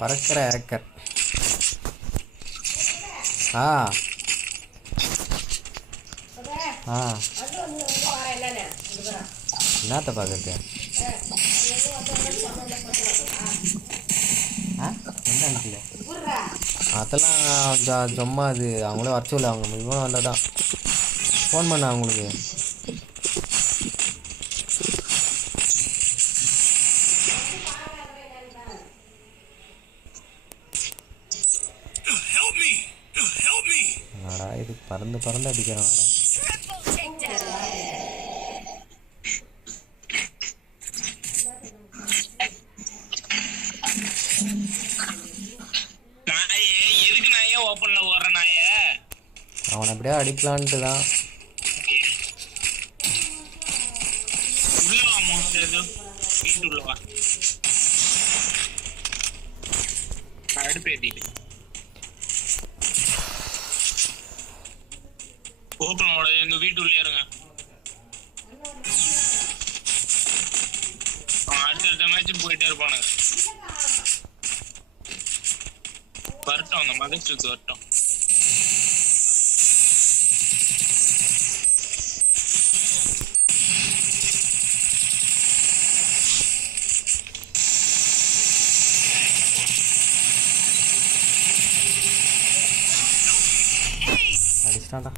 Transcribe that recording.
பறக்கிற ஏக்கர். ஆ ஆ என்னத்த பார்க்குறது? என்ன அனுப்பல அதெல்லாம் சும்மா அது அவங்களே வர சொல்லு. அவங்க இவனும் வந்தால் தான் ஃபோன் பண்ண அவங்களுக்கு. என்னடா இது பறந்து பறந்து அடிக்கிறானடா. அவனை அப்படியே அடிக்கலான்ட்டு தான். எங்க வீட்டுள்ளே இருங்க. அடுத்த மேட்ச் போயிட்டே இருப்பானுங்க. வரட்டும், அந்த மகேஷ் வரட்டும். அடிச்சிட்டான்டா.